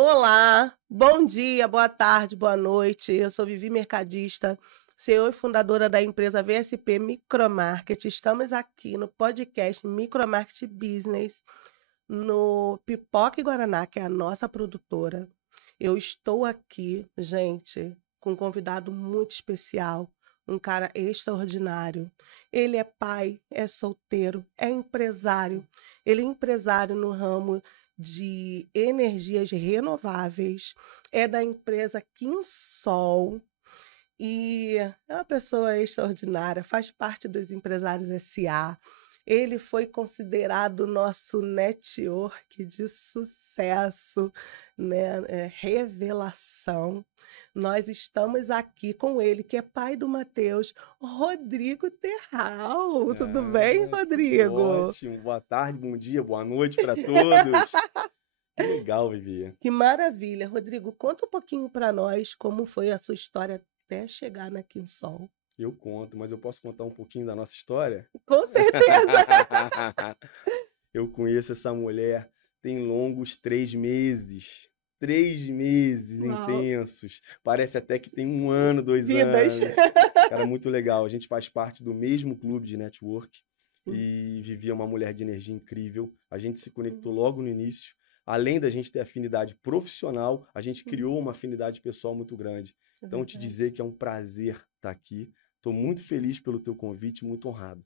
Olá, bom dia, boa tarde, boa noite. Eu sou Vivi Mercadista, CEO e fundadora da empresa VSP Micromarket. Estamos aqui no podcast Micromarket Business, no Pipoca e Guaraná, que é a nossa produtora. Eu estou aqui, gente, com um convidado muito especial, um cara extraordinário. Ele é pai, é solteiro, é empresário. Ele é empresário no ramo de energias renováveis, é da empresa Quinsol e é uma pessoa extraordinária, faz parte dos Empresários SA. Ele foi considerado nosso network de sucesso, né? Revelação. Nós estamos aqui com ele, que é pai do Matheus, Rodrigo Terral. Tudo bem, Que Rodrigo? ótimo. Boa tarde, bom dia, boa noite para todos. Que legal, Vivi. Que maravilha. Rodrigo, conta um pouquinho para nós como foi a sua história até chegar na Quinsol. Eu conto, mas eu posso contar um pouquinho da nossa história? Com certeza. Eu conheço essa mulher tem longos 3 meses. 3 meses Uau. intensos. Parece até que tem 1 ano, 2 Vidas. anos. Cara, muito legal. A gente faz parte do mesmo clube de network Sim. e Vivi é uma mulher de energia incrível. A gente se conectou logo no início. Além da gente ter afinidade profissional, a gente criou uma afinidade pessoal muito grande. É Então, te verdade. dizer que é um prazer estar aqui. Estou muito feliz pelo teu convite, muito honrado.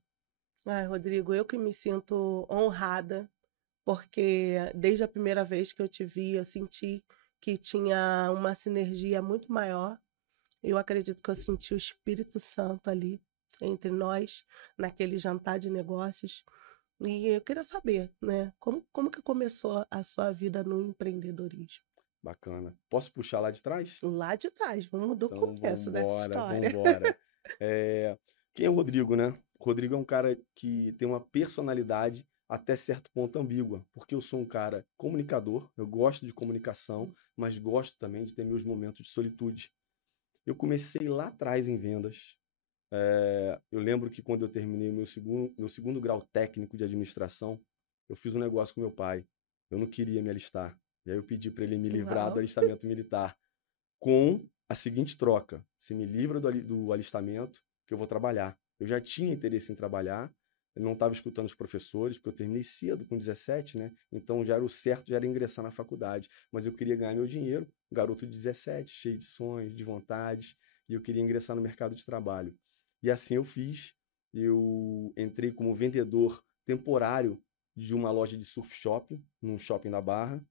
Ai, Rodrigo, eu que me sinto honrada, porque desde a primeira vez que eu te vi, eu senti que tinha uma sinergia muito maior. Eu acredito que eu senti o Espírito Santo ali entre nós, naquele jantar de negócios. E eu queria saber, né, como que começou a sua vida no empreendedorismo? Bacana. Posso puxar lá de trás? Lá de trás, vamos do Então, começo dessa vambora, história. vambora. É, Quem é o Rodrigo, né? O Rodrigo é um cara que tem uma personalidade até certo ponto ambígua, porque eu sou um cara comunicador, eu gosto de comunicação, mas gosto também de ter meus momentos de solitude. Eu comecei lá atrás em vendas. Eu lembro que quando eu terminei o meu segundo grau técnico de administração, eu fiz um negócio com meu pai. Eu não queria me alistar. E aí eu pedi para ele me livrar do Uau. alistamento militar com a seguinte troca: você me livra do alistamento, que eu vou trabalhar. Eu já tinha interesse em trabalhar, eu não estava escutando os professores, porque eu terminei cedo, com 17, né? Então já era o certo, já era ingressar na faculdade. Mas eu queria ganhar meu dinheiro, um garoto de 17, cheio de sonhos, de vontades, e eu queria ingressar no mercado de trabalho. E assim eu fiz. Eu entrei como vendedor temporário de uma loja de surf shopping, num shopping da Barra,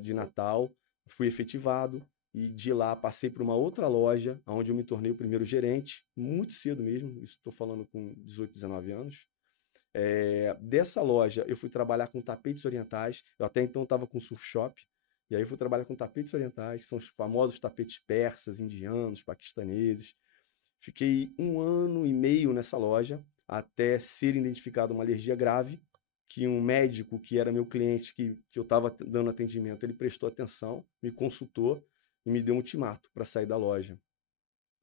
de Nossa. Natal. Fui efetivado. E de lá passei para uma outra loja, onde eu me tornei o primeiro gerente, muito cedo mesmo, isso estou falando com 18, 19 anos. Dessa loja eu fui trabalhar com tapetes orientais, eu até então estava com surf shop, e aí eu fui trabalhar com tapetes orientais, que são os famosos tapetes persas, indianos, paquistaneses. Fiquei 1 ano e meio nessa loja, até ser identificada uma alergia grave, que um médico que era meu cliente, que eu estava dando atendimento, ele prestou atenção, me consultou e me deu um ultimato para sair da loja.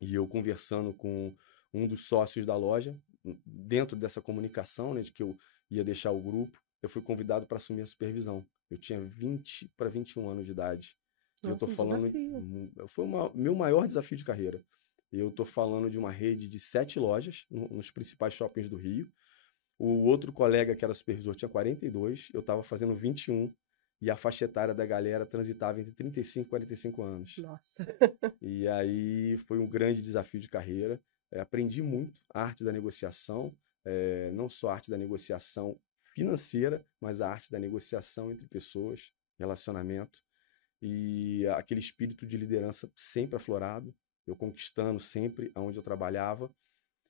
E eu conversando com um dos sócios da loja, dentro dessa comunicação, né, de que eu ia deixar o grupo, eu fui convidado para assumir a supervisão. Eu tinha 20 para 21 anos de idade. E eu estou Nossa, um falando, desafio. foi meu maior desafio de carreira. Eu estou falando de uma rede de 7 lojas nos principais shoppings do Rio. O outro colega que era supervisor tinha 42, eu estava fazendo 21, e a faixa etária da galera transitava entre 35 e 45 anos. Nossa. E aí foi um grande desafio de carreira. Aprendi muito a arte da negociação, não só a arte da negociação financeira, mas a arte da negociação entre pessoas, relacionamento, e aquele espírito de liderança sempre aflorado, eu conquistando sempre aonde eu trabalhava.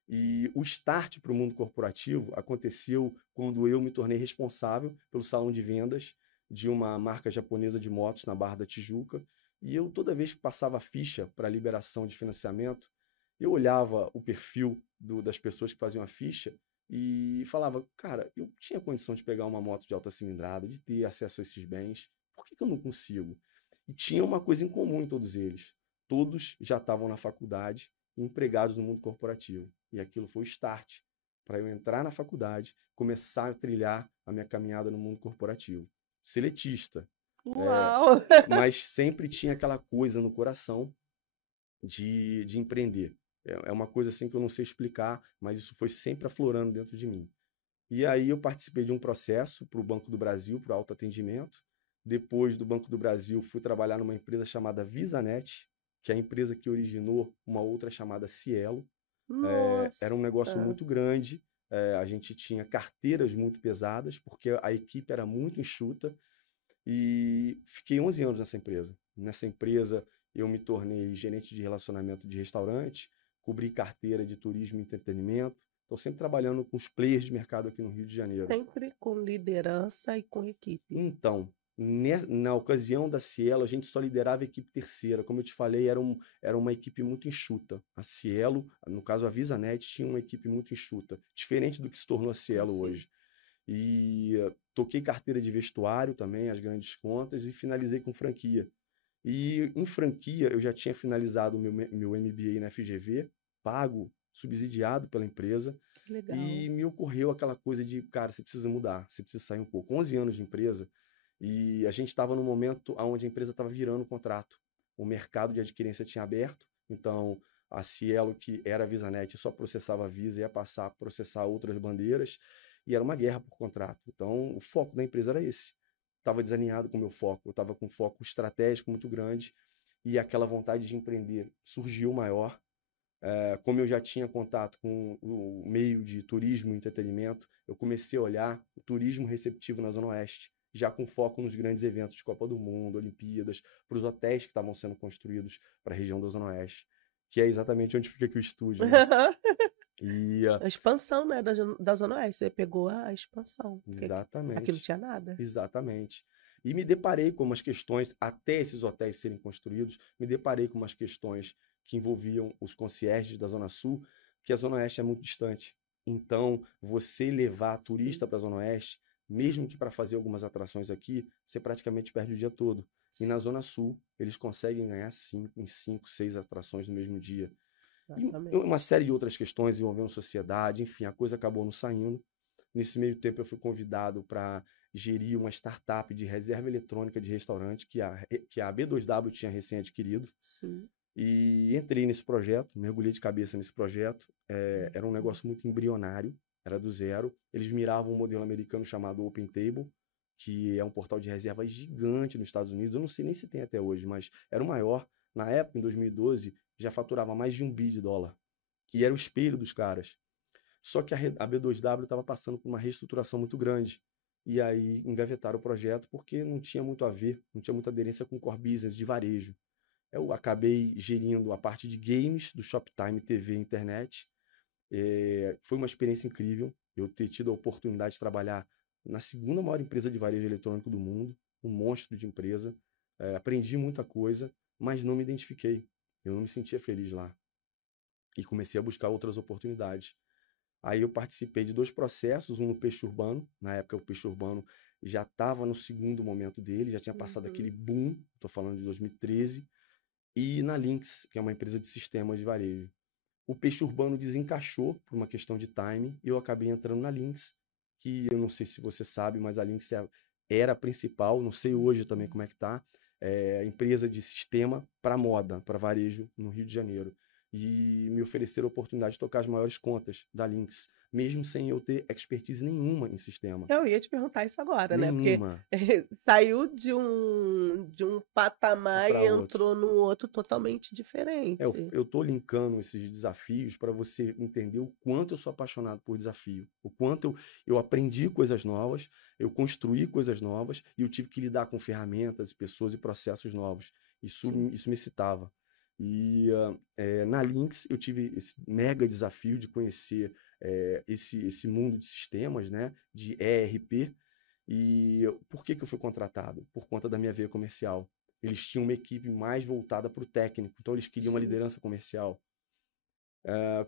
E o start para o mundo corporativo aconteceu quando eu me tornei responsável pelo salão de vendas de uma marca japonesa de motos na Barra da Tijuca. E eu, toda vez que passava a ficha para liberação de financiamento, eu olhava o perfil das pessoas que faziam a ficha e falava, cara, eu tinha condição de pegar uma moto de alta cilindrada, de ter acesso a esses bens, por que eu não consigo? E tinha uma coisa em comum em todos eles. Todos já estavam na faculdade, empregados no mundo corporativo. E aquilo foi o start para eu entrar na faculdade, começar a trilhar a minha caminhada no mundo corporativo. Seletista. Uau! Mas sempre tinha aquela coisa no coração de empreender. É uma coisa assim que eu não sei explicar, mas isso foi sempre aflorando dentro de mim. E aí eu participei de um processo para o Banco do Brasil, para o autoatendimento. Depois do Banco do Brasil, fui trabalhar numa empresa chamada VisaNet, que é a empresa que originou uma outra chamada Cielo. Era um negócio Nossa! muito grande, a gente tinha carteiras muito pesadas, porque a equipe era muito enxuta, e fiquei 11 anos nessa empresa. Nessa empresa, eu me tornei gerente de relacionamento de restaurante, cobri carteira de turismo e entretenimento. Estou sempre trabalhando com os players de mercado aqui no Rio de Janeiro. Sempre com liderança e com equipe. Então, na ocasião da Cielo, a gente só liderava a equipe terceira. Como eu te falei, era uma equipe muito enxuta. A Cielo, no caso a VisaNet, tinha uma equipe muito enxuta, diferente do que se tornou a Cielo Sim. hoje. E toquei carteira de vestuário também, as grandes contas, e finalizei com franquia. E em franquia, eu já tinha finalizado o meu MBA na FGV, pago, subsidiado pela empresa. Que legal. E me ocorreu aquela coisa de, cara, você precisa mudar, você precisa sair um pouco. 11 anos de empresa, e a gente estava num momento onde a empresa estava virando o contrato. O mercado de adquirência tinha aberto, então a Cielo, que era a VisaNet, só processava a Visa, ia passar a processar outras bandeiras, e era uma guerra por contrato. Então o foco da empresa era esse. Estava desalinhado com o meu foco, eu estava com um foco estratégico muito grande, e aquela vontade de empreender surgiu maior. Como eu já tinha contato com o meio de turismo e entretenimento, eu comecei a olhar o turismo receptivo na Zona Oeste, já com foco nos grandes eventos de Copa do Mundo, Olimpíadas, para os hotéis que estavam sendo construídos para a região da Zona Oeste, que é exatamente onde fica aqui o estúdio, né? E, A expansão, né, da Zona Oeste. Você pegou a expansão. Aqui não exatamente, tinha nada. exatamente. E me deparei com umas questões, até esses hotéis serem construídos, me deparei com umas questões que envolviam os concierges da Zona Sul, que a Zona Oeste é muito distante. Então, você levar turista para a Zona Oeste, mesmo que para fazer algumas atrações aqui, você praticamente perde o dia todo. E na Zona Sul, eles conseguem ganhar 5, 6 atrações no mesmo dia. E uma série de outras questões envolvendo sociedade, enfim, a coisa acabou não saindo. Nesse meio tempo, eu fui convidado para gerir uma startup de reserva eletrônica de restaurante que a B2W tinha recém adquirido. Sim. E entrei nesse projeto, mergulhei de cabeça nesse projeto. Era um negócio muito embrionário, era do zero. Eles miravam um modelo americano chamado OpenTable, que é um portal de reservas gigante nos Estados Unidos. Eu não sei nem se tem até hoje, mas era o maior. Na época, em 2012, já faturava mais de $1 bilhão. E era o espelho dos caras. Só que a B2W estava passando por uma reestruturação muito grande. E aí engavetaram o projeto porque não tinha muito a ver, não tinha muita aderência com o core business de varejo. Eu acabei gerindo a parte de games do Shoptime TV e internet. Foi uma experiência incrível eu ter tido a oportunidade de trabalhar na segunda maior empresa de varejo eletrônico do mundo, um monstro de empresa. Aprendi muita coisa, mas não me identifiquei. Eu não me sentia feliz lá. E comecei a buscar outras oportunidades. Aí eu participei de 2 processos, um no Peixe Urbano. Na época, o Peixe Urbano já estava no segundo momento dele, já tinha passado aquele boom, estou falando de 2013, e na Lynx, que é uma empresa de sistemas de varejo. O Peixe Urbano desencaixou por uma questão de timing, e eu acabei entrando na Lynx, que eu não sei se você sabe, mas a Lynx era a principal, não sei hoje também como é que tá, empresa de sistema para moda, para varejo no Rio de Janeiro. E me ofereceram a oportunidade de tocar as maiores contas da Lynx, mesmo sem eu ter expertise nenhuma em sistema. Eu ia te perguntar isso agora, né? Nenhuma. Porque saiu de um patamar Pra e outro. entrou num outro totalmente diferente. Eu tô linkando esses desafios para você entender o quanto eu sou apaixonado por desafio, o quanto eu aprendi coisas novas, eu construí coisas novas e eu tive que lidar com ferramentas, pessoas e processos novos. Isso me excitava. E na Lynx eu tive esse mega desafio de conhecer esse mundo de sistemas, né, de ERP. E por que eu fui contratado? Por conta da minha veia comercial. Eles tinham uma equipe mais voltada para o técnico, então eles queriam uma liderança comercial.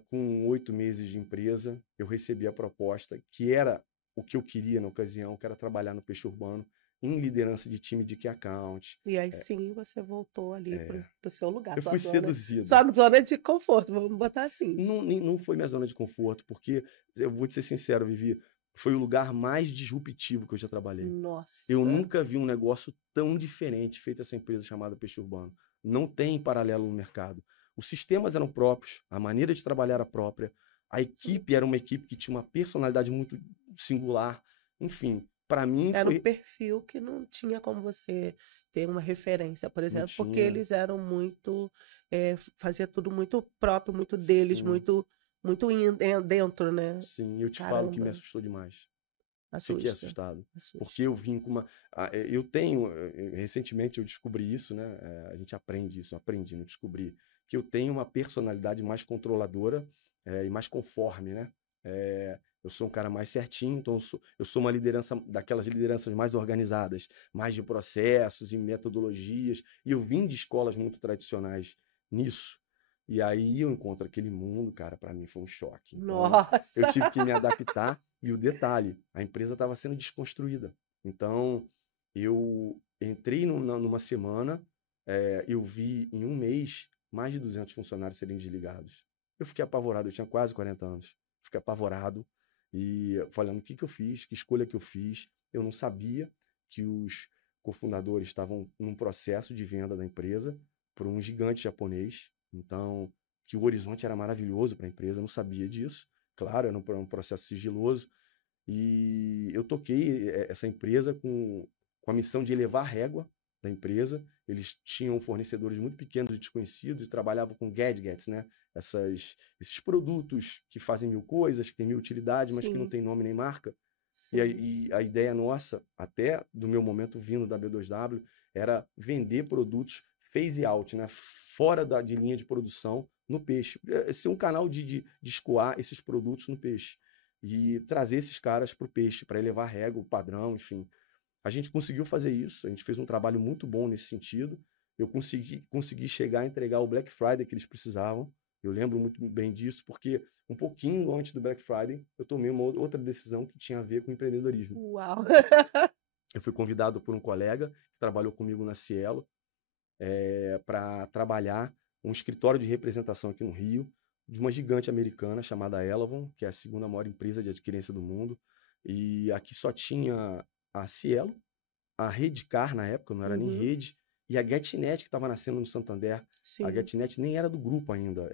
Com 8 meses de empresa, eu recebi a proposta, que era o que eu queria na ocasião, que era trabalhar no Peixe Urbano, em liderança de time de key account. E aí sim você voltou ali para o seu lugar. Eu fui seduzido. Sua zona de conforto, vamos botar assim. Não foi minha zona de conforto, porque, eu vou te ser sincero, Vivi, foi o lugar mais disruptivo que eu já trabalhei. Nossa. Eu nunca vi um negócio tão diferente feito essa empresa chamada Peixe Urbano. Não tem paralelo no mercado. Os sistemas eram próprios, a maneira de trabalhar era própria, a equipe era uma equipe que tinha uma personalidade muito singular. Enfim, para mim Era um foi... perfil que não tinha como você ter uma referência, por Não exemplo, porque tinha, eles eram muito, fazia tudo muito próprio, muito deles, sim, dentro, né? sim. Eu te falo que me Caramba, assustou demais. Fiquei assusta, assustado. Porque assusta. eu vim com uma. Eu tenho. Recentemente eu descobri isso, né? A gente aprende isso, aprendi, não descobri. Que eu tenho uma personalidade mais controladora e mais conforme, né? Eu sou um cara mais certinho, então eu sou uma liderança, daquelas lideranças mais organizadas, mais de processos e metodologias. E eu vim de escolas muito tradicionais nisso. E aí eu encontro aquele mundo, cara, para mim foi um choque. Então, eu Nossa! tive que me adaptar. E o detalhe, a empresa estava sendo desconstruída. Então, eu entrei numa semana, eu vi em um mês mais de 200 funcionários serem desligados. Eu fiquei apavorado, eu tinha quase 40 anos. Fiquei apavorado e falando o que que eu fiz, que escolha que eu fiz. Eu não sabia que os cofundadores estavam num processo de venda da empresa para um gigante japonês. Então, que o horizonte era maravilhoso para a empresa, eu não sabia disso. Claro, era um processo sigiloso. E eu toquei essa empresa com a missão de elevar a régua da empresa. Eles tinham fornecedores muito pequenos e desconhecidos e trabalhavam com gadgets, né? Esses produtos que fazem mil coisas, que têm mil utilidades, mas que não Sim, têm nome nem marca. E sim. a ideia nossa, até do meu momento vindo da B2W, era vender produtos phase out, né? Fora de linha de produção no peixe. Ser um canal de escoar esses produtos no peixe. E trazer esses caras para o peixe, para elevar a régua, o padrão, enfim. A gente conseguiu fazer isso, a gente fez um trabalho muito bom nesse sentido. Eu consegui chegar a entregar o Black Friday que eles precisavam. Eu lembro muito bem disso, porque um pouquinho antes do Black Friday, eu tomei uma outra decisão que tinha a ver com empreendedorismo. Uau! Eu fui convidado por um colega que trabalhou comigo na Cielo para trabalhar um escritório de representação aqui no Rio, de uma gigante americana chamada Elavon, que é a segunda maior empresa de adquirência do mundo. E aqui só tinha a Cielo, a Redcar na época, não era nem Uhum, Rede, e a GetNet, que estava nascendo no Santander. A sim. GetNet nem era do grupo ainda,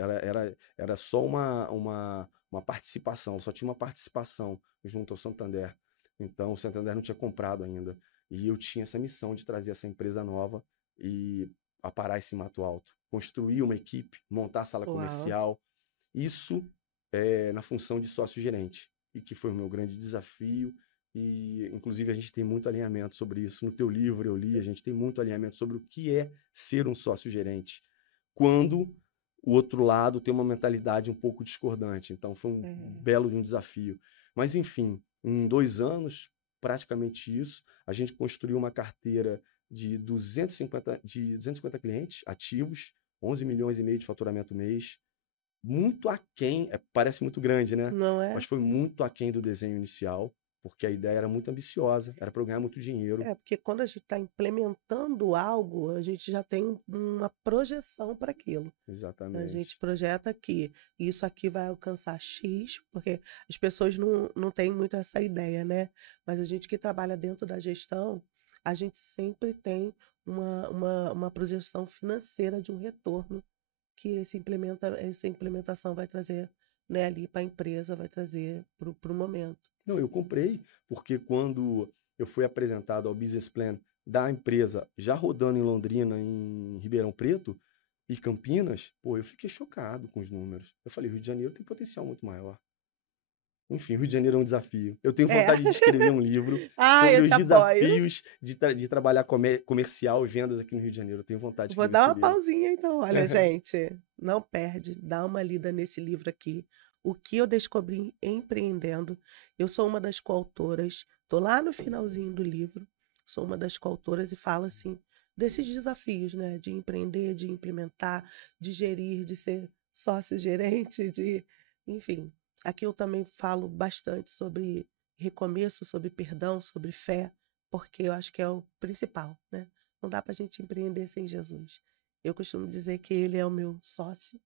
era só uma participação, só tinha uma participação junto ao Santander. Então o Santander não tinha comprado ainda. E eu tinha essa missão de trazer essa empresa nova e aparar esse mato alto. Construir uma equipe, montar a sala Uau! comercial. Isso na função de sócio-gerente. E que foi o meu grande desafio e, inclusive, a gente tem muito alinhamento sobre isso. No teu livro eu li, a gente tem muito alinhamento sobre o que é ser um sócio-gerente. Quando o outro lado tem uma mentalidade um pouco discordante. Então, foi um É. belo de um desafio. Mas, enfim, em 2 anos, praticamente isso, a gente construiu uma carteira de 250 clientes ativos, 11 milhões e meio de faturamento mês, muito aquém, parece muito grande, né? Não Mas é? foi muito aquém do desenho inicial, porque a ideia era muito ambiciosa, era para eu ganhar muito dinheiro. É, porque quando a gente está implementando algo, a gente já tem uma projeção para aquilo. A gente Exatamente. projeta que isso aqui vai alcançar X, porque as pessoas não têm muito essa ideia, né? Mas a gente que trabalha dentro da gestão, a gente sempre tem uma projeção financeira de um retorno que essa implementação vai trazer, né, ali para a empresa, vai trazer para o momento. Não, eu comprei, porque quando eu fui apresentado ao business plan da empresa, já rodando em Londrina, em Ribeirão Preto e Campinas, pô, eu fiquei chocado com os números. Eu falei, Rio de Janeiro tem potencial muito maior. Enfim, Rio de Janeiro é um desafio. Eu tenho É. vontade de escrever um livro Ah, sobre eu os te apoio. desafios de trabalhar comercial e vendas aqui no Rio de Janeiro. Eu tenho vontade de Vou escrever dar esse uma livro. pausinha então. Olha, gente, não perde, dá uma lida nesse livro aqui. O que eu descobri empreendendo. Eu sou uma das coautoras, tô lá no finalzinho do livro, sou uma das coautoras e falo assim desses desafios, né, de empreender, de implementar, de gerir, de ser sócio-gerente, enfim. Aqui eu também falo bastante sobre recomeço, sobre perdão, sobre fé, porque eu acho que é o principal, né? Não dá para a gente empreender sem Jesus. Eu costumo dizer que ele é o meu sócio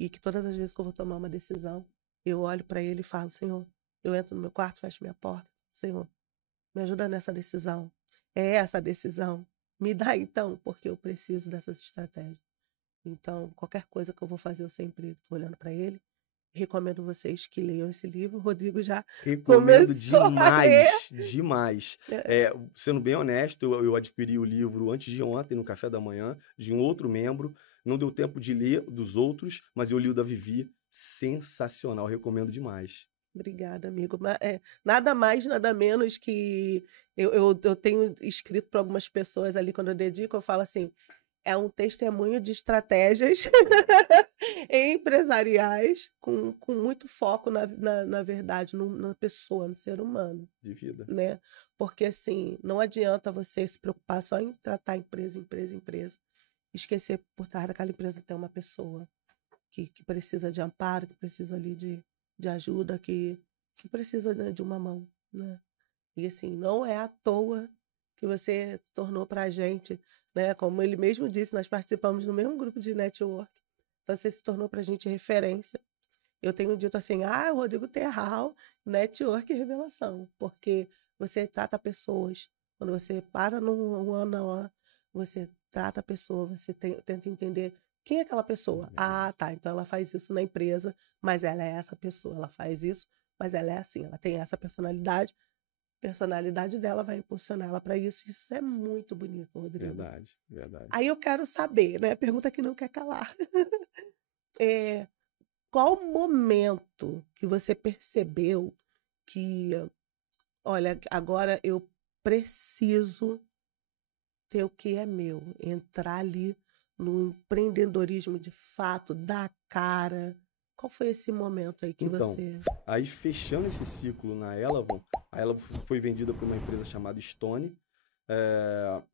e que todas as vezes que eu vou tomar uma decisão, eu olho para ele e falo: Senhor, eu entro no meu quarto, fecho minha porta. Senhor, me ajuda nessa decisão. É essa a decisão. Me dá então, porque eu preciso dessas estratégias. Então, qualquer coisa que eu vou fazer, eu sempre estou olhando para ele. Recomendo vocês que leiam esse livro. O Rodrigo já Recomendo começou a ler. demais, demais. Sendo bem honesto, eu adquiri o livro antes de ontem, no café da manhã, de um outro membro. Não deu tempo de ler dos outros, mas eu li o da Vivi. Sensacional, recomendo demais. Obrigada, amigo. Nada mais, nada menos que eu tenho escrito para algumas pessoas ali, quando eu dedico, eu falo assim, é um testemunho de estratégias empresariais com muito foco, na verdade, na pessoa, no ser humano, De vida. né? Porque, assim, não adianta você se preocupar só em tratar empresa, esquecer que por trás daquela empresa tem uma pessoa que precisa de amparo, que precisa ali de ajuda, que precisa, né, de uma mão, né? E assim, não é à toa que você se tornou para a gente, né? Como ele mesmo disse, nós participamos do mesmo grupo de network. Você se tornou para a gente referência. Eu tenho dito assim, Rodrigo Terral, network e revelação, porque você trata pessoas. Quando você para num one-on-one, você trata a pessoa, você tenta entender quem é aquela pessoa. Tá, então ela faz isso na empresa, mas ela é essa pessoa. Ela faz isso, mas ela é assim, ela tem essa personalidade. A personalidade dela vai impulsionar ela para isso. Isso é muito bonito, Rodrigo. Verdade, verdade. Aí eu quero saber, né? Pergunta que não quer calar. Qual momento que você percebeu que, olha, agora eu preciso ter o que é meu, entrar ali no empreendedorismo de fato, dar a cara? Qual foi esse momento aí que Então, você... aí fechando esse ciclo na Elavon, a Elavon foi vendida por uma empresa chamada Stone.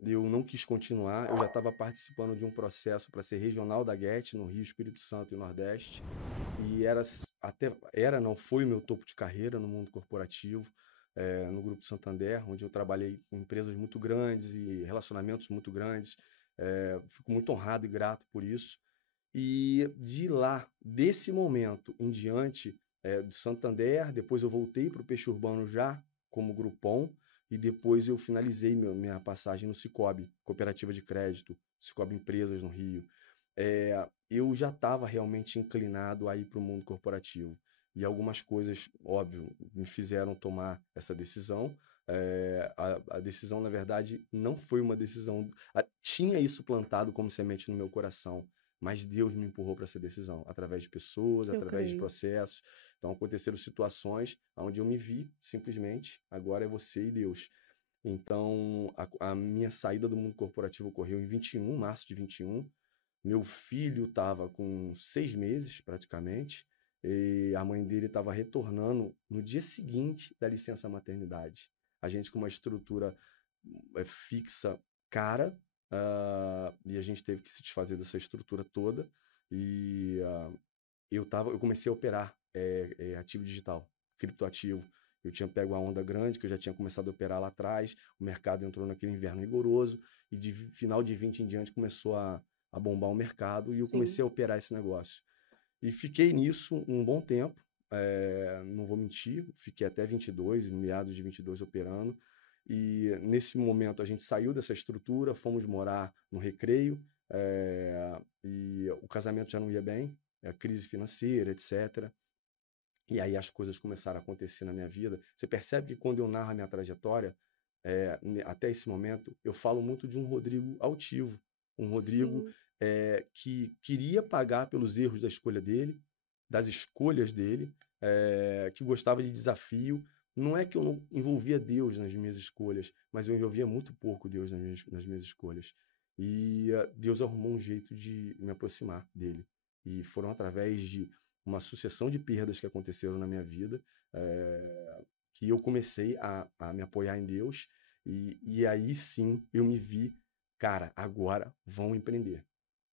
Eu não quis continuar, eu já estava participando de um processo para ser regional da Get no Rio, Espírito Santo e Nordeste, e foi o meu topo de carreira no mundo corporativo, no Grupo Santander, onde eu trabalhei em empresas muito grandes e relacionamentos muito grandes. Fico muito honrado e grato por isso. E de lá, desse momento em diante, do Santander, depois eu voltei para o Peixe Urbano já como Groupon, e depois eu finalizei minha passagem no Sicoob, Cooperativa de Crédito, Sicoob Empresas no Rio. Eu já estava realmente inclinado a ir para o mundo corporativo. E algumas coisas, óbvio, me fizeram tomar essa decisão. A decisão, na verdade, não foi uma decisão... Tinha isso plantado como semente no meu coração, mas Deus me empurrou para essa decisão, através de pessoas, através de processos. Então, aconteceram situações onde eu me vi, simplesmente, agora é você e Deus. Então, a minha saída do mundo corporativo ocorreu em março de 21. Meu filho estava com 6 meses, praticamente, e a mãe dele estava retornando no dia seguinte da licença maternidade. A gente com uma estrutura fixa, cara, e a gente teve que se desfazer dessa estrutura toda, e eu comecei a operar ativo digital, criptoativo. Eu tinha pego a onda grande, que eu já tinha começado a operar lá atrás, o mercado entrou naquele inverno rigoroso, e de final de 20 em diante começou a bombar o mercado, e eu comecei a operar esse negócio. E fiquei nisso um bom tempo, não vou mentir, fiquei até 22, meados de 22 operando, e nesse momento a gente saiu dessa estrutura, fomos morar no Recreio, e o casamento já não ia bem, crise financeira, etc. E aí as coisas começaram a acontecer na minha vida. Você percebe que quando eu narro a minha trajetória, até esse momento, eu falo muito de um Rodrigo altivo, um Rodrigo que queria pagar pelos erros da escolha dele, das escolhas dele, que gostava de desafio. Não é que eu não envolvia Deus nas minhas escolhas, mas eu envolvia muito pouco Deus nas minhas escolhas. E Deus arrumou um jeito de me aproximar dele. E foram através de uma sucessão de perdas que aconteceram na minha vida, que eu comecei a me apoiar em Deus. E aí sim eu me vi, cara, agora vão empreender.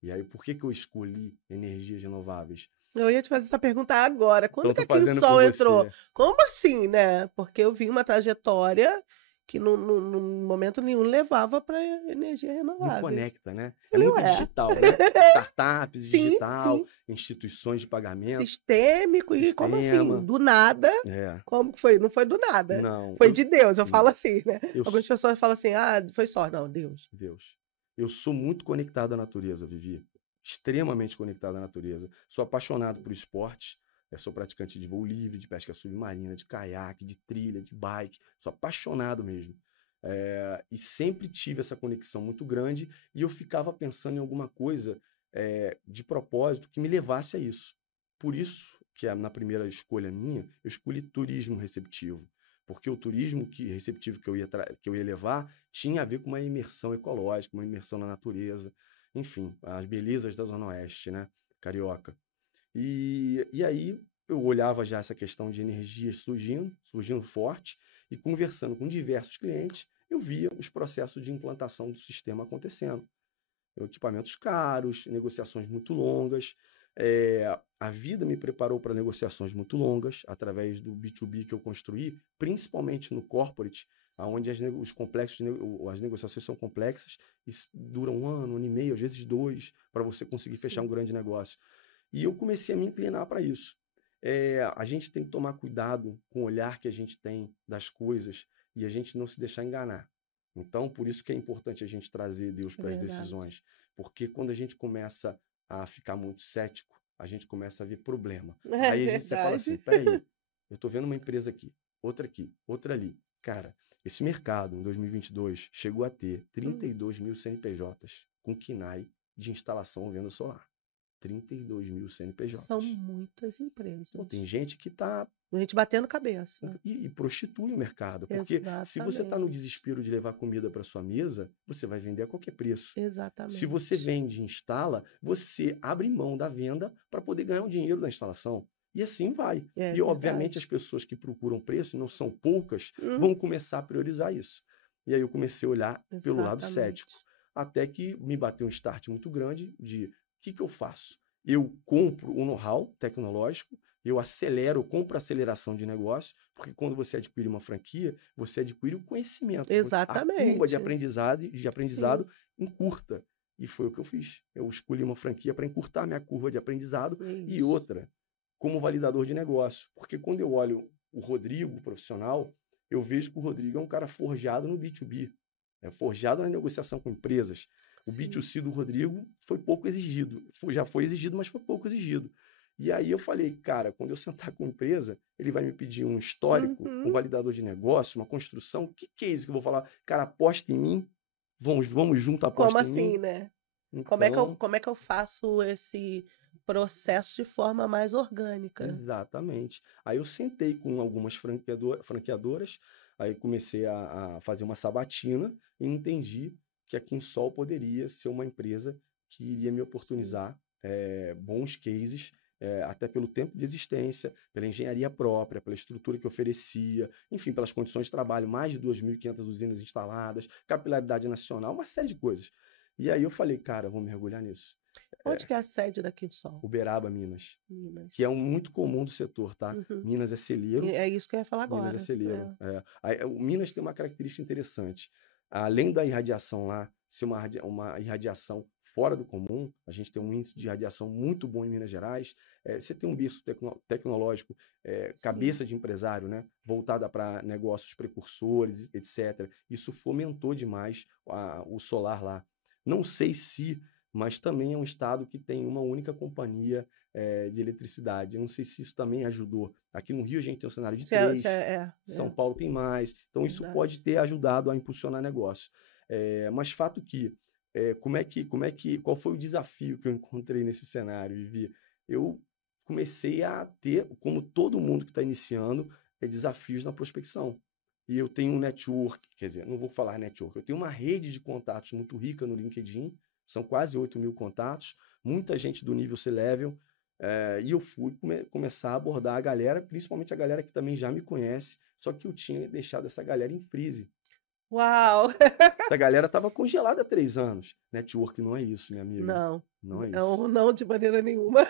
E aí, por que eu escolhi energias renováveis? Eu ia te fazer essa pergunta agora. Quando Então, que aqui o sol entrou? Como assim, né? Porque eu vi uma trajetória que no momento nenhum levava para energia Não renovável. conecta, né? É Falei, muito ué. digital, né? Startups, Sim, digital, sim. instituições de pagamento, Sistêmico e como assim? sistema. Do nada. É, Como que foi? Não foi do nada. não, Foi de Deus, eu falo não. assim, né? Eu, Algumas pessoas falam assim, ah, foi só. Não, Deus. Deus, eu sou muito conectado à natureza, Vivi. Extremamente conectado à natureza. Sou apaixonado por esportes. Sou praticante de voo livre, de pesca submarina, de caiaque, de trilha, de bike. Sou apaixonado mesmo. E sempre tive essa conexão muito grande e eu ficava pensando em alguma coisa de propósito que me levasse a isso. Por isso que na primeira escolha minha, eu escolhi turismo receptivo. Porque o turismo receptivo que eu ia levar tinha a ver com uma imersão ecológica, uma imersão na natureza, enfim, as belezas da Zona Oeste, né, carioca. E aí eu olhava já essa questão de energias surgindo forte, e conversando com diversos clientes, eu via os processos de implantação do sistema acontecendo. Equipamentos caros, negociações muito longas. A vida me preparou para negociações muito longas, através do B2B que eu construí, principalmente no corporate, onde as negociações são complexas e duram 1 ano e meio, às vezes 2, para você conseguir fechar um grande negócio. E eu comecei a me inclinar para isso. A gente tem que tomar cuidado com o olhar que a gente tem das coisas e a gente não se deixar enganar. Então, por isso que é importante a gente trazer Deus para as decisões. Porque quando a gente começa a ficar muito cético, a gente começa a ver problema. Aí a gente fala assim, peraí, eu estou vendo uma empresa aqui, outra ali. Cara, esse mercado, em 2022, chegou a ter 32 mil CNPJs com KNAI de instalação ou venda solar. 32 mil CNPJs. São muitas empresas. Então, tem gente que está... A gente batendo cabeça. E prostitui o mercado. Porque se você está no desespero de levar comida para sua mesa, você vai vender a qualquer preço. Exatamente. Se você vende e instala, você abre mão da venda para poder ganhar o dinheiro da instalação. E assim vai. E, obviamente, as pessoas que procuram preço, não são poucas, vão começar a priorizar isso. E aí eu comecei a olhar pelo lado cético. Até que me bateu um start muito grande de... O que eu faço? Eu compro o know-how tecnológico, eu compro a aceleração de negócio, porque quando você adquire uma franquia, você adquire o conhecimento. Exatamente. A curva de aprendizado encurta. E foi o que eu fiz. Eu escolhi uma franquia para encurtar minha curva de aprendizado. Isso. E outra, como validador de negócio. Porque quando eu olho o Rodrigo, o profissional, eu vejo que o Rodrigo é um cara forjado no B2B. Forjado na negociação com empresas. O B2C do Rodrigo foi pouco exigido. Já foi exigido, mas foi pouco exigido. E aí eu falei, cara, quando eu sentar com a empresa, ele vai me pedir um histórico, um validador de negócio, uma construção. Que é isso que eu vou falar? Cara, aposta em mim. Vamos junto, aposta Como em assim, mim. Né? Então, como é que eu faço esse processo de forma mais orgânica? Exatamente. Aí eu sentei com algumas franqueadoras, aí comecei a fazer uma sabatina e entendi que a Quinsol poderia ser uma empresa que iria me oportunizar bons cases, até pelo tempo de existência, pela engenharia própria, pela estrutura que oferecia, enfim, pelas condições de trabalho, mais de 2.500 usinas instaladas, capilaridade nacional, uma série de coisas. E aí eu falei, cara, vou mergulhar nisso. Onde que é a sede da Quinsol? Uberaba, Minas. Que é muito comum do setor, tá? Minas é celeiro. É isso que eu ia falar agora. Minas é celeiro. O Minas tem uma característica interessante. Além da irradiação lá ser uma irradiação fora do comum, a gente tem um índice de irradiação muito bom em Minas Gerais. Você tem um berço tecnológico, cabeça de empresário, né? Voltada para negócios precursores, etc. Isso fomentou demais o solar lá. Não sei se, mas também é um estado que tem uma única companhia de eletricidade. Eu não sei se isso também ajudou. Aqui no Rio a gente tem um cenário de 3, São Paulo tem mais. Então isso pode ter ajudado a impulsionar negócio. Mas fato que, qual foi o desafio que eu encontrei nesse cenário, Vivi? Eu comecei a ter, como todo mundo que está iniciando, desafios na prospecção. E eu tenho um network, quer dizer, não vou falar network, eu tenho uma rede de contatos muito rica no LinkedIn, são quase 8.000 contatos, muita gente do nível C-Level, e eu fui começar a abordar a galera, principalmente a galera que também já me conhece, só que eu tinha deixado essa galera em freeze. Uau! Essa galera estava congelada há 3 anos. Network não é isso, minha amiga. Não é isso. Não, de maneira nenhuma.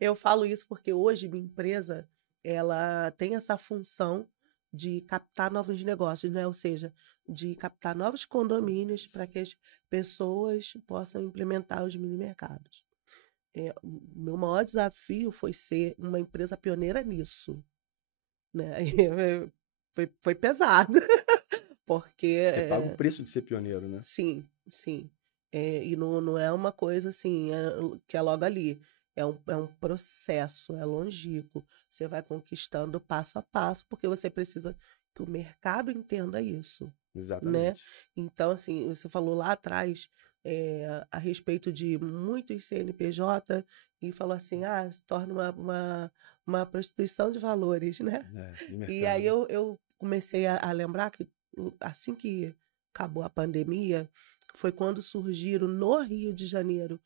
Eu falo isso porque hoje minha empresa, ela tem essa função de captar novos negócios, né? Ou seja, de captar novos condomínios para que as pessoas possam implementar os mini mercados. O meu maior desafio foi ser uma empresa pioneira nisso, né? Foi pesado, porque Você paga o preço de ser pioneiro, né? sim, sim. E não é uma coisa assim, que é logo ali. É um processo, é longínquo. Você vai conquistando passo a passo, porque você precisa que o mercado entenda isso, né? Exatamente. Então, assim, você falou lá atrás, a respeito de muitos CNPJ e falou assim, se torna uma prostituição de valores, né? De E aí mercado. eu comecei a lembrar que assim que acabou a pandemia, foi quando surgiram no Rio de Janeiro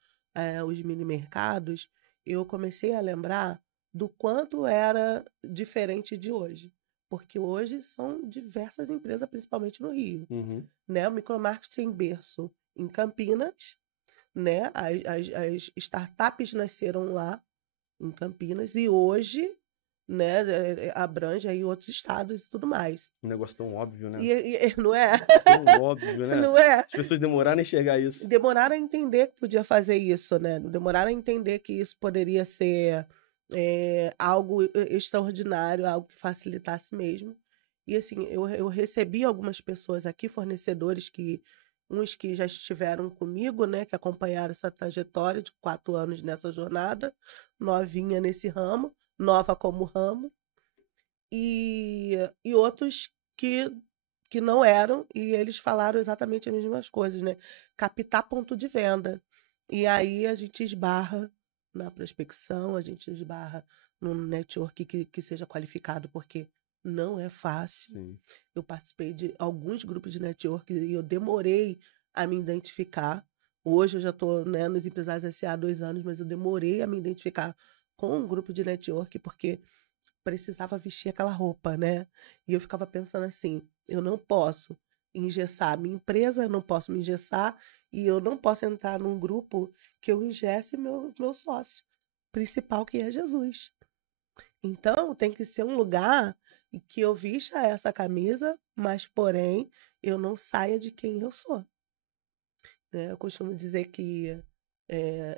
os mini mercados, eu comecei a lembrar do quanto era diferente de hoje. Porque hoje são diversas empresas, principalmente no Rio, Uhum. né? O micromarket tem berço em Campinas, né? As startups nasceram lá em Campinas e hoje, né, abrange aí outros estados e tudo mais. Um negócio tão óbvio, né? Não é? Tão óbvio, né? Não é? As pessoas demoraram a enxergar isso. Demoraram a entender que podia fazer isso, né? Demoraram a entender que isso poderia ser algo extraordinário, algo que facilitasse mesmo. E assim, eu recebi algumas pessoas aqui, fornecedores uns que já estiveram comigo, né? Que acompanharam essa trajetória de 4 anos nessa jornada, novinha nesse ramo, nova como ramo, e outros que não eram, e eles falaram exatamente as mesmas coisas, né? Captar ponto de venda. E aí a gente esbarra na prospecção, a gente esbarra num network que seja qualificado, porque não é fácil. Sim. Eu participei de alguns grupos de network e eu demorei a me identificar. Hoje eu já estou, né, nos Empresários S.A. há 2 anos, mas eu demorei a me identificar com um grupo de network, porque precisava vestir aquela roupa, né? E eu ficava pensando assim, eu não posso engessar a minha empresa, eu não posso me engessar e eu não posso entrar num grupo que eu engesse meu sócio principal, que é Jesus. Então, tem que ser um lugar em que eu vista essa camisa, mas, porém, eu não saia de quem eu sou, né? Eu costumo dizer que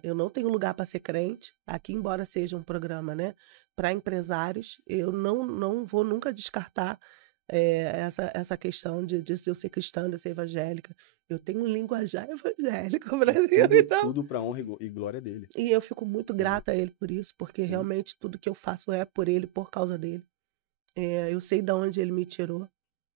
eu não tenho lugar para ser crente. Aqui, embora seja um programa, né, para empresários, eu não vou nunca descartar essa questão de eu ser cristã, de eu ser evangélica. Eu tenho um linguajar evangélico no E Brasil, então. tudo para honra e glória dele. E eu fico muito Né? grata a ele por isso, porque Sim. realmente tudo que eu faço é por ele, por causa dele. Eu sei de onde ele me tirou,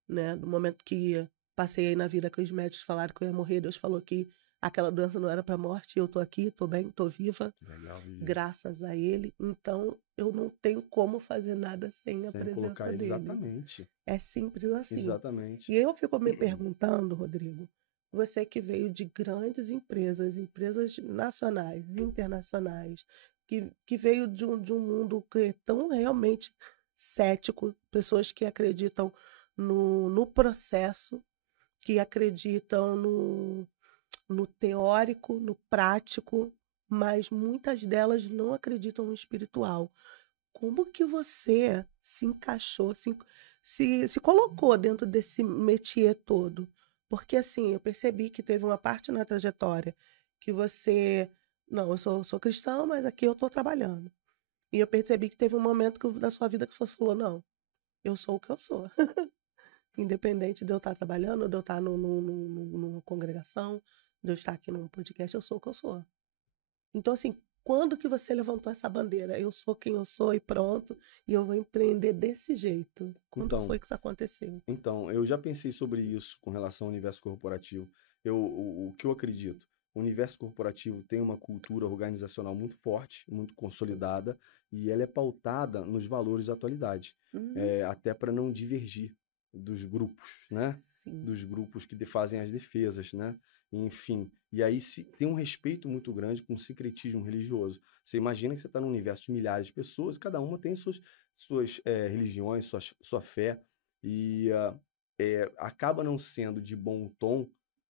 né? No momento que passei aí na vida que os médicos falaram que eu ia morrer, Deus falou que aquela doença não era para morte, eu tô aqui, tô bem, tô viva, Legal, Vivi. graças a ele. Então, eu não tenho como fazer nada sem a Sem colocar presença ele, dele. exatamente. É simples assim. Exatamente. E eu fico me perguntando, Rodrigo, você que veio de grandes empresas nacionais, internacionais, que veio de um mundo que é tão realmente cético, pessoas que acreditam no processo, que acreditam no teórico, no prático, mas muitas delas não acreditam no espiritual. Como que você se encaixou, se colocou dentro desse métier todo? Porque assim, eu percebi que teve uma parte na trajetória que você, não, eu sou cristão, mas aqui eu estou trabalhando. E eu percebi que teve um momento da sua vida que você falou, não, eu sou o que eu sou. Independente de eu estar trabalhando, de eu estar numa congregação, de eu estar aqui num podcast, eu sou o que eu sou. Então, assim, quando que você levantou essa bandeira? Eu sou quem eu sou e pronto, e eu vou empreender desse jeito. Quando Então, foi que isso aconteceu? eu já pensei sobre isso com relação ao universo corporativo. O que eu acredito? O universo corporativo tem uma cultura organizacional muito forte, muito consolidada, e ela é pautada nos valores da atualidade, Hum, até para não divergir dos grupos, né? sim. Dos grupos que fazem as defesas, né? Enfim, e aí tem um respeito muito grande com o sincretismo religioso. Você imagina que você está num universo de milhares de pessoas, cada uma tem suas religiões, sua fé, e acaba não sendo de bom tom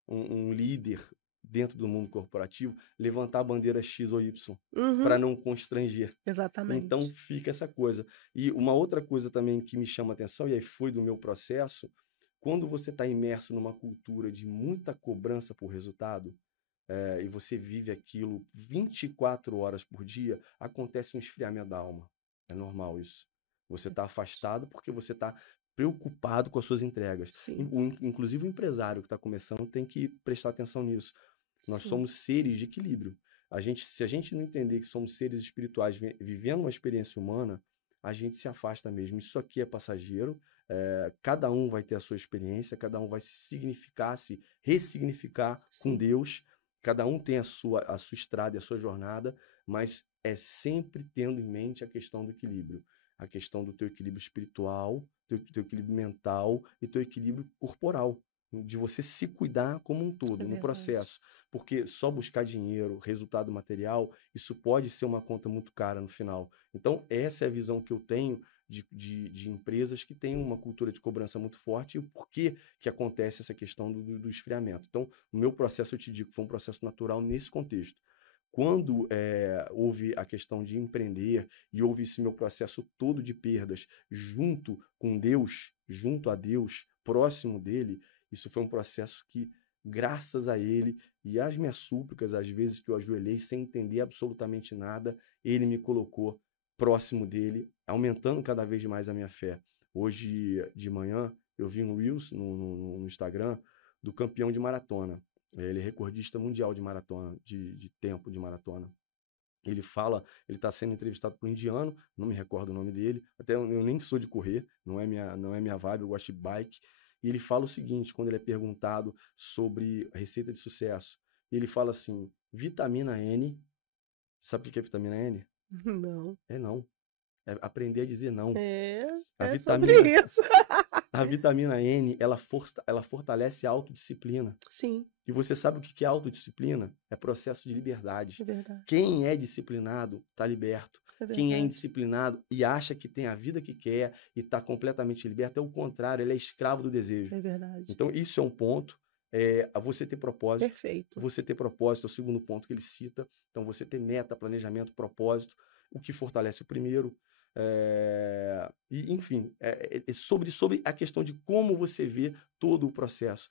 um líder dentro do mundo corporativo, levantar a bandeira X ou Y, Uhum. para não constranger. Exatamente. Então fica essa coisa. E uma outra coisa também que me chama a atenção, e aí foi do meu processo, quando você está imerso numa cultura de muita cobrança por resultado, e você vive aquilo 24 horas por dia, acontece um esfriamento da alma. É normal isso. Você está afastado porque você está preocupado com as suas entregas. Sim, Inclusive o empresário que está começando tem que prestar atenção nisso. Nós sim. somos seres de equilíbrio. Se a gente não entender que somos seres espirituais vivendo uma experiência humana, a gente se afasta mesmo. Isso aqui é passageiro, cada um vai ter a sua experiência, cada um vai se significar, se ressignificar com Sim. Deus, cada um tem a sua estrada e a sua jornada, mas é sempre tendo em mente a questão do equilíbrio, a questão do teu equilíbrio espiritual, teu equilíbrio mental e teu equilíbrio corporal, de você se cuidar como um É todo, no verdade. processo. Porque só buscar dinheiro, resultado material, isso pode ser uma conta muito cara no final. Então, essa é a visão que eu tenho de empresas que têm uma cultura de cobrança muito forte e o porquê que acontece essa questão do esfriamento. Então, o meu processo, eu te digo, foi um processo natural nesse contexto. Quando houve a questão de empreender e houve esse meu processo todo de perdas junto com Deus, junto a Deus, próximo dele, isso foi um processo que, graças a ele e às minhas súplicas, às vezes que eu ajoelhei sem entender absolutamente nada, ele me colocou próximo dele, aumentando cada vez mais a minha fé. Hoje de manhã, eu vi um Reels no Instagram do campeão de maratona. Ele é recordista mundial de maratona, de tempo de maratona. Ele está sendo entrevistado por um indiano, não me recordo o nome dele, até eu nem sou de correr, não é minha vibe, eu gosto de bike. E ele fala o seguinte, quando ele é perguntado sobre a receita de sucesso, ele fala assim, vitamina N, sabe o que é vitamina N? Não. Não, é aprender a dizer não. A É sobre vitamina, isso. a vitamina N, ela fortalece a autodisciplina. Sim, E você sabe o que é autodisciplina? É processo de liberdade. é verdade. Quem é disciplinado está liberto. É Quem é verdade. indisciplinado e acha que tem a vida que quer e está completamente liberto, é o contrário, ele é escravo do desejo. É verdade. Então, isso é um ponto. Você ter propósito. Perfeito. Você ter propósito é o segundo ponto que ele cita. Então, você ter meta, planejamento, propósito, o que fortalece o primeiro. Enfim, sobre a questão de como você vê todo o processo.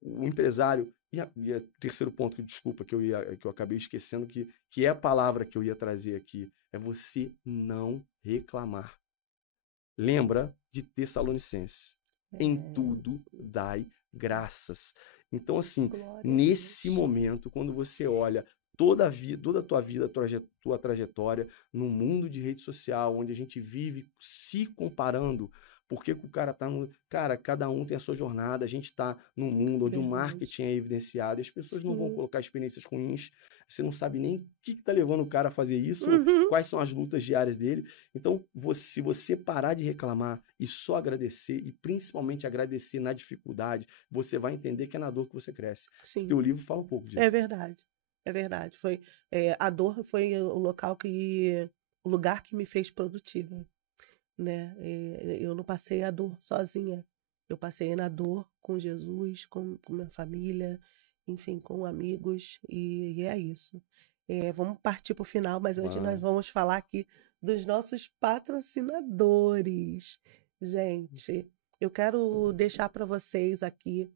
O empresário, e o terceiro ponto, desculpa, que eu acabei esquecendo, que é a palavra que eu ia trazer aqui, é você não reclamar. Lembra de Tessalonicenses. Em tudo dai graças. Então, assim, Glória a nesse Deus. momento, quando você olha toda a tua vida, tua trajetória no mundo de rede social, onde a gente vive se comparando, porque o cara tá no... Cara, cada um tem a sua jornada, a gente tá num mundo onde o Verdade. marketing é evidenciado e as pessoas não vão Sim. colocar experiências ruins, você não sabe nem o que tá levando o cara a fazer isso, Uhum. quais são as lutas diárias dele. Então, se você parar de reclamar e só agradecer, e principalmente agradecer na dificuldade, você vai entender que é na dor que você cresce. Sim. Teu livro fala um pouco disso. É verdade. É verdade. A dor foi o lugar que me fez produtiva, né? Eu não passei a dor sozinha. Eu passei na dor com Jesus, com minha família, enfim, com amigos, e é isso. Vamos partir para o final, mas antes nós vamos falar aqui dos nossos patrocinadores. Gente, eu quero deixar para vocês aqui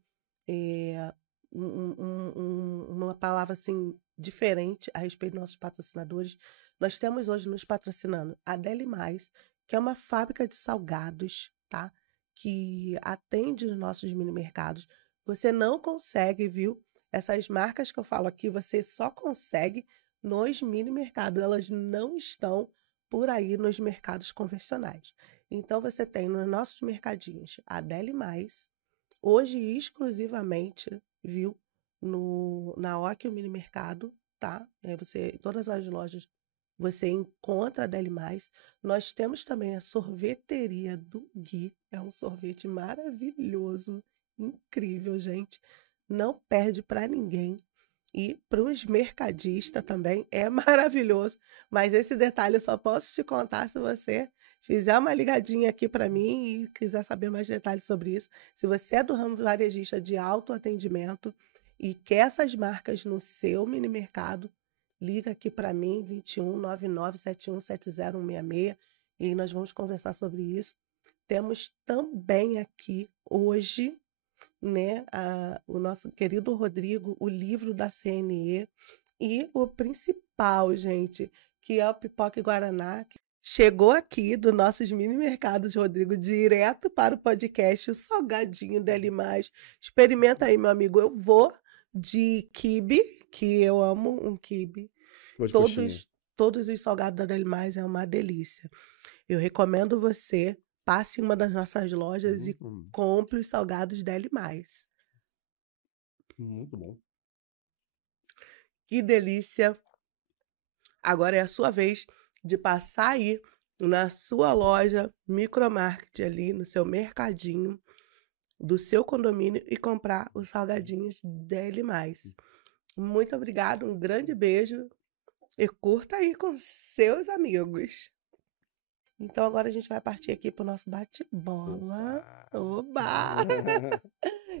uma palavra assim diferente a respeito dos nossos patrocinadores. Nós temos hoje nos patrocinando a Deli Mais, que é uma fábrica de salgados, tá? Que atende os nossos mini mercados. Você não consegue, viu? Essas marcas que eu falo aqui, você só consegue nos mini mercados. Elas não estão por aí nos mercados convencionais. Então, você tem nos nossos mercadinhos a Deli Mais, hoje exclusivamente, viu? Na OC, o mini mercado, tá? Todas as lojas você encontra a Deli Mais. Nós temos também a sorveteria do Gui. É um sorvete maravilhoso, incrível, gente. Não perde para ninguém. E para os mercadistas também é maravilhoso. Mas esse detalhe eu só posso te contar se você fizer uma ligadinha aqui para mim e quiser saber mais detalhes sobre isso. Se você é do ramo varejista de autoatendimento e quer essas marcas no seu mini mercado, liga aqui para mim, 21 9971 70166, e nós vamos conversar sobre isso. Temos também aqui hoje, né, o nosso querido Rodrigo, o livro da CNE e o principal, gente, que é o Pipoca e Guaraná. Chegou aqui dos nossos mini mercados, Rodrigo, direto para o podcast, o salgadinho dele mais. Experimenta aí, meu amigo. Eu vou de quibe, que eu amo um quibe. Vou de coxinha. Todos os salgados da Deli Mais é uma delícia. Eu recomendo você, passe em uma das nossas lojas e compre os salgados Deli Mais. Muito bom. Que delícia! Agora é a sua vez de passar aí na sua loja Micromarket, ali no seu mercadinho do seu condomínio e comprar os salgadinhos Deli Mais. Muito obrigado, um grande beijo e curta aí com seus amigos. Então agora a gente vai partir aqui para o nosso bate-bola. Oba!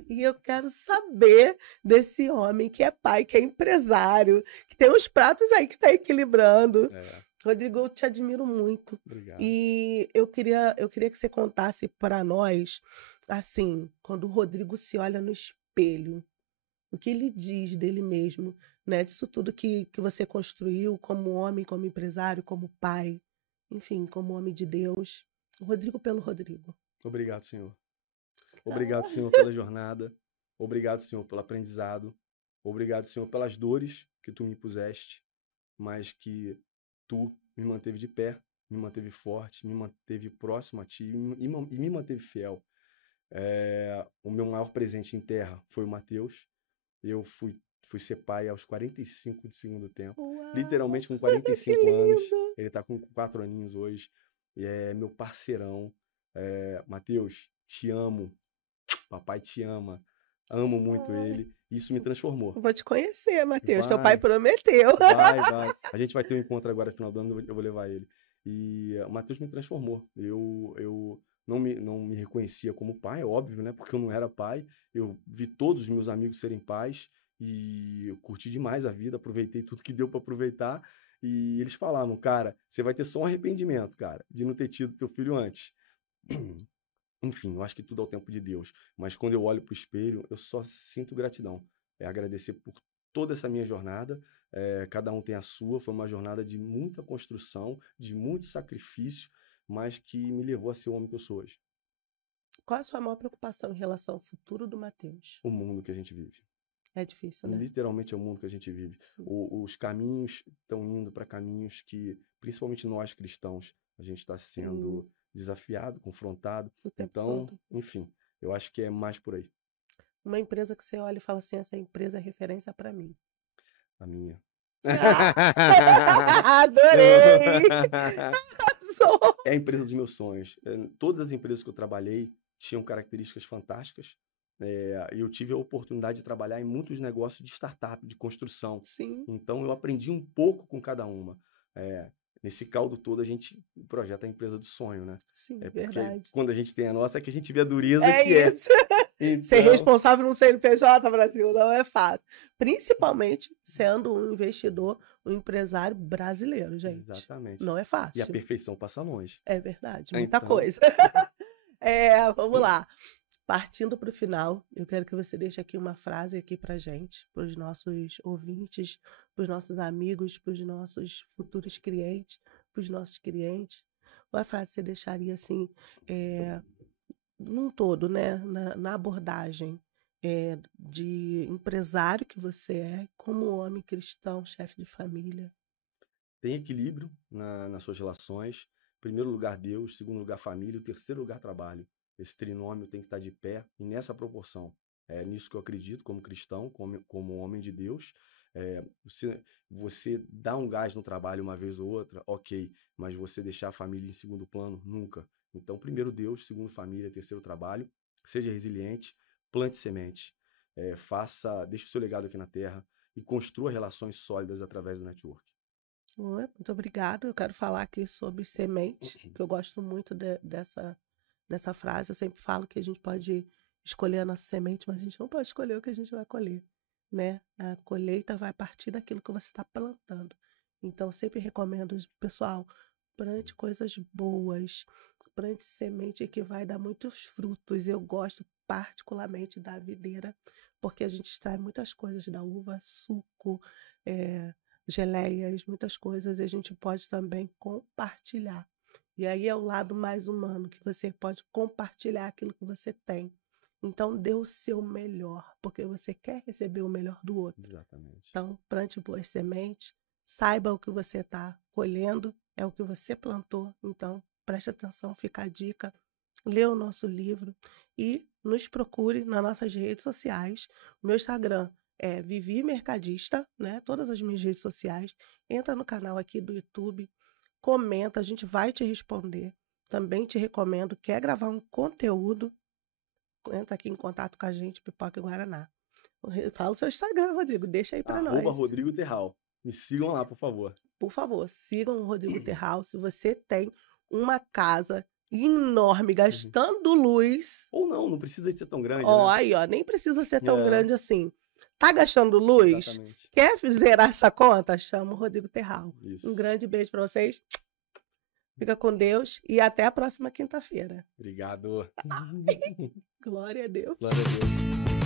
E eu quero saber desse homem que é pai, que é empresário, que tem uns pratos aí que tá equilibrando. Rodrigo, eu te admiro muito. Obrigado. E eu queria que você contasse para nós, assim, quando o Rodrigo se olha no espelho, o que ele diz dele mesmo, né? Disso tudo que você construiu como homem, como empresário, como pai, enfim, como homem de Deus. O Rodrigo pelo Rodrigo. Obrigado, Senhor. Obrigado, Senhor, pela jornada. Obrigado, Senhor, pelo aprendizado. Obrigado, Senhor, pelas dores que tu me puseste, mas que tu me manteve de pé, me manteve forte, me manteve próximo a ti e me manteve fiel. O meu maior presente em terra foi o Mateus. Eu fui ser pai aos 45 de segundo tempo. Uau, literalmente com 45 anos. lindo. Ele tá com 4 aninhos hoje. E é meu parceirão. Mateus, te amo. Papai te ama. Amo muito ele. Isso me transformou. Vou te conhecer, Mateus. Teu Vai. pai prometeu. Vai. A gente vai ter um encontro agora no final do ano, eu vou levar ele. E o Mateus me transformou. Eu não me reconhecia como pai, óbvio, né? Porque eu não era pai. Eu vi todos os meus amigos serem pais e eu curti demais a vida, aproveitei tudo que deu para aproveitar. E eles falavam, cara, você vai ter só um arrependimento, cara, de não ter tido teu filho antes. Enfim, eu acho que tudo é o tempo de Deus. Mas quando eu olho para o espelho, eu só sinto gratidão. Agradecer por toda essa minha jornada. Cada um tem a sua. Foi uma jornada de muita construção, de muito sacrifício, mas que me levou a ser o homem que eu sou hoje. Qual a sua maior preocupação em relação ao futuro do Mateus? O mundo que a gente vive. É difícil, né? Literalmente é o mundo que a gente vive. Os caminhos estão indo para caminhos que, principalmente nós cristãos, a gente está sendo desafiado, confrontado. Então, enfim, eu acho que é mais por aí. Uma empresa que você olha e fala assim, essa empresa é referência para mim. A minha. Adorei! Arrasou! É a empresa dos meus sonhos. Todas as empresas que eu trabalhei tinham características fantásticas. E eu tive a oportunidade de trabalhar em muitos negócios de startup, de construção. Sim. Então, eu aprendi um pouco com cada uma. Nesse caldo todo, a gente projeta a empresa do sonho, né? Sim, porque verdade. Quando a gente tem a nossa, é que a gente vê a dureza que isso. Então... Ser responsável no CNPJ, Brasil, não é fácil. Principalmente sendo um investidor, um empresário brasileiro, gente. Exatamente. Não é fácil. E a perfeição passa longe. É verdade, muita coisa. Vamos lá. Partindo para o final, eu quero que você deixe aqui uma frase aqui para gente, para os nossos ouvintes, para os nossos amigos, para os nossos futuros clientes, para os nossos clientes. Qual a frase você deixaria assim, num todo, né, na abordagem de empresário que você é, como homem cristão, chefe de família? Tem equilíbrio nas suas relações. Primeiro lugar, Deus. Segundo lugar, família. O terceiro lugar, trabalho. Esse trinômio tem que estar de pé e nessa proporção. É nisso que eu acredito como cristão, como homem de Deus. Você dá um gás no trabalho uma vez ou outra, ok, mas você deixar a família em segundo plano, nunca. Então, primeiro Deus, segundo família, terceiro trabalho. Seja resiliente, plante semente, deixe o seu legado aqui na terra e construa relações sólidas através do network. Muito obrigado. Eu quero falar aqui sobre semente, que eu gosto muito dessa frase. Eu sempre falo que a gente pode escolher a nossa semente, mas a gente não pode escolher o que a gente vai colher. né? A colheita vai partir daquilo que você está plantando. Então, sempre recomendo, pessoal, plante coisas boas, plante semente que vai dar muitos frutos. Eu gosto particularmente da videira, porque a gente extrai muitas coisas da uva, suco, geleias, muitas coisas, e a gente pode também compartilhar. E aí é o lado mais humano, que você pode compartilhar aquilo que você tem. Então, dê o seu melhor, porque você quer receber o melhor do outro. Exatamente. Então, plante boas sementes, saiba o que você está colhendo, é o que você plantou. Então, preste atenção, fica a dica, lê o nosso livro e nos procure nas nossas redes sociais. O meu Instagram é Vivi Mercadista, né? Todas as minhas redes sociais. Entra no canal aqui do YouTube, comenta, a gente vai te responder. Também te recomendo, quer gravar um conteúdo, entra aqui em contato com a gente, Pipoca e Guaraná. Fala o seu Instagram, Rodrigo, deixa aí para nós. Rodrigo Terral. Me sigam lá, por favor. Por favor, sigam o Rodrigo Terral. Se você tem uma casa enorme, gastando luz... Ou não precisa de ser tão grande, Ó, né? aí, ó, nem precisa ser tão grande assim. Tá gastando luz? Exatamente. Quer zerar essa conta? Chama o Rodrigo Terral. Isso. Um grande beijo para vocês. Fica com Deus e até a próxima quinta-feira. Obrigado. Glória a Deus. Glória a Deus.